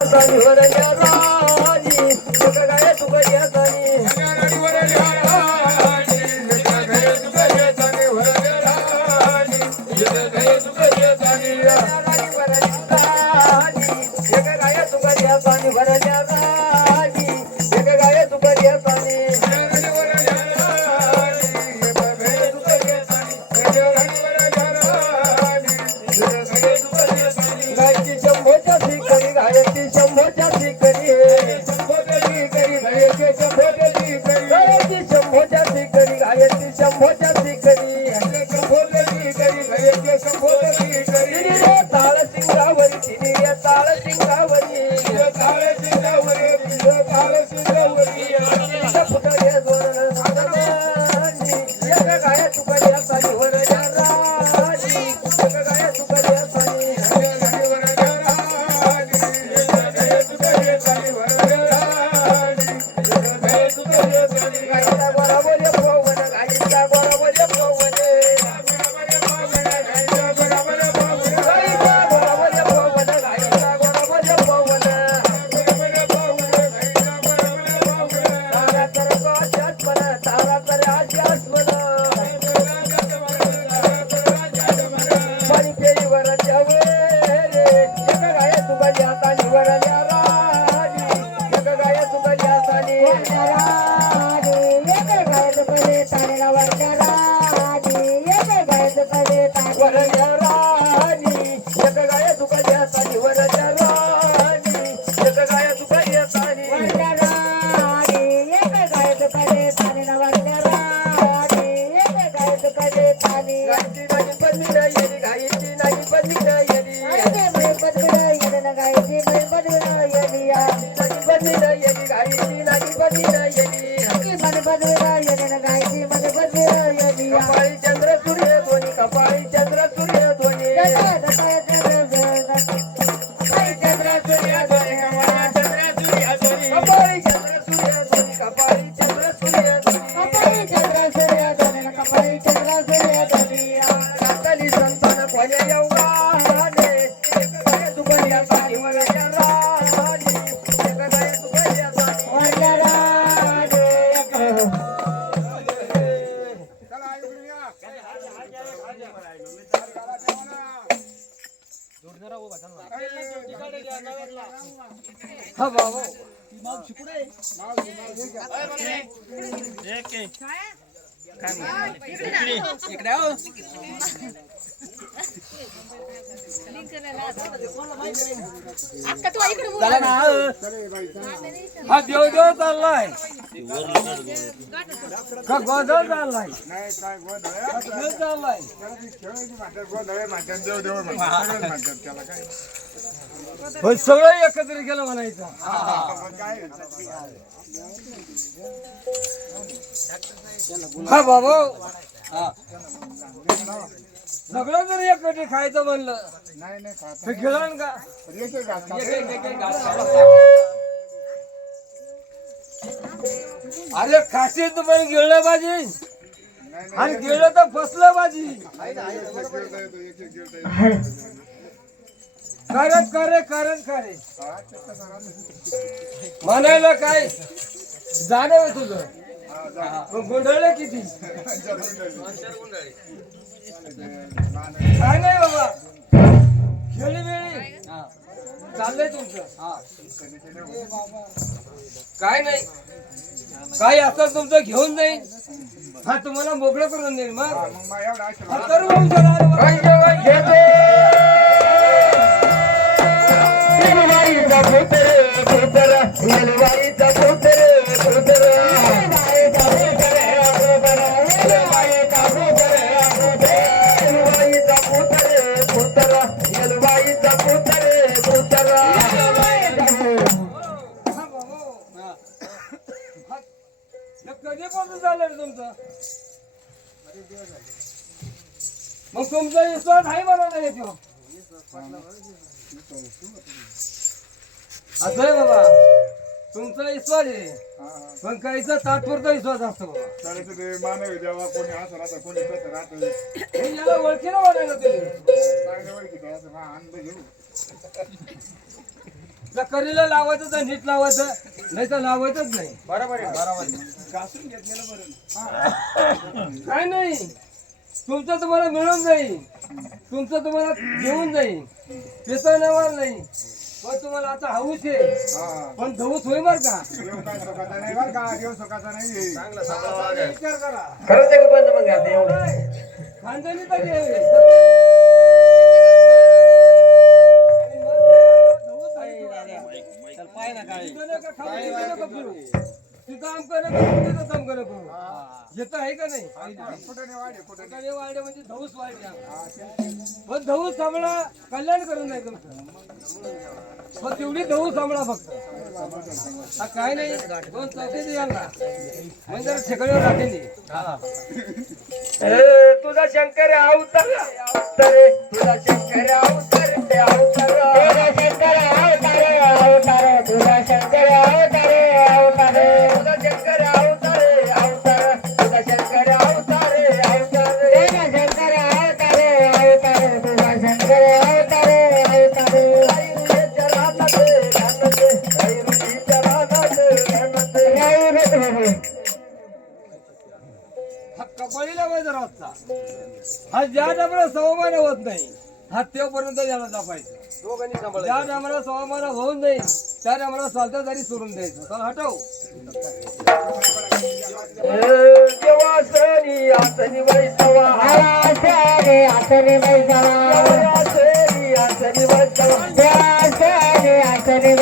ధన్యవరయ్య రాజీ తుక గయ తుక చేతని शंभोच्या शिकरी गायची शंभोच्या शिकरी गायची शंभोच्या शिकरी கண்ட வரவு कपाळी चंद्र सूर्य दोन्ही कपाळी चंद्र सूर्य दोन्ही हा बाबा. हा चाललाय. का गोंधळ चाललाय? चाललाय. सगळं एकत्र केलं म्हणायचं. हा बाबा. सगळं जर एकटी खायचं म्हणलं तर गिळण का? एक- एक- एक- एक घास. अरे खाशी तुम्ही गिळलं पाहिजे आणि गिळलं तर फसलं पाहिजे कारण करे कारण करे म्हणायला काय? जाणव तुझं. पण गोंधळलं किती? काय नाही बाबा. खेळी वेळी. चाललंय तुमचं. काय नाही. काय असं तुमचं घेऊन जाईल हा तुम्हाला मोकळं करून देईल मग. हा तरुण वंशाला झालं रे तुमचं. मग तुमचा विश्वास आहे मला नाही येतो असं आहे बाबा. तुमचा विश्वास आहे. पण काहीचा तात्पुरता विश्वास असतो. बाबा मानवी जेव्हा कोणी असं राहतं कोणी तसं राहतं. हे याला ओळखीनं वाटायला तुम्ही चांगल्या ओळखीचं असं हा आनंद घेऊ चकरीला लावायचं तर नीट लावायचं नाही तर लावायचंच नाही. बरोबर आहे. बरोबर आहे. घासून घेतलेलं बरं. काय नाही. तुमचं तुम्हाला मिळून जाईल. तुमचं तुम्हाला घेऊन जाईल. त्याचं नेणार नाही. पण तुम्हाला आता हाऊस आहे. पण धऊस होईल बर का? देव काय सुखाचा नाही बरं का? देव सुखाचा नाही आता विचार करा. खरंच आहे का बंद मग आता एवढं? खानदानी तर घे. धऊस आहे तुला. तिथं नका खाऊ, तिथं नका फिरू. तिथं आमकं नका करू, तिथं तमकं नका करू. येतं आहे का नाही? कुठं वाढे म्हणजे धऊस वाढले पण धऊस सांभाळा कल्याण करून नाही तुमचं पण तेवढी धऊस सांभाळा फक्त. काय नाही दोन चौथे म्हणजे जरा ठिकाणीवर राखेल ए, तुझा शंकर अवतार अवतार तुझा शंकर अवतार ते अवतार तुझा शंकर अवतार अवतार तुझा शंकर रस्ता हा ज्या टायमाला सव्वा महिना होत नाही हा तेवपर्यंत याला जपायचं. दोघांनी ज्या टायमाला होऊन जाईल त्या टायमाला चालता तरी सोडून द्यायचं. चल हटव. देवासनी आसनी आसनी आसनी आसनी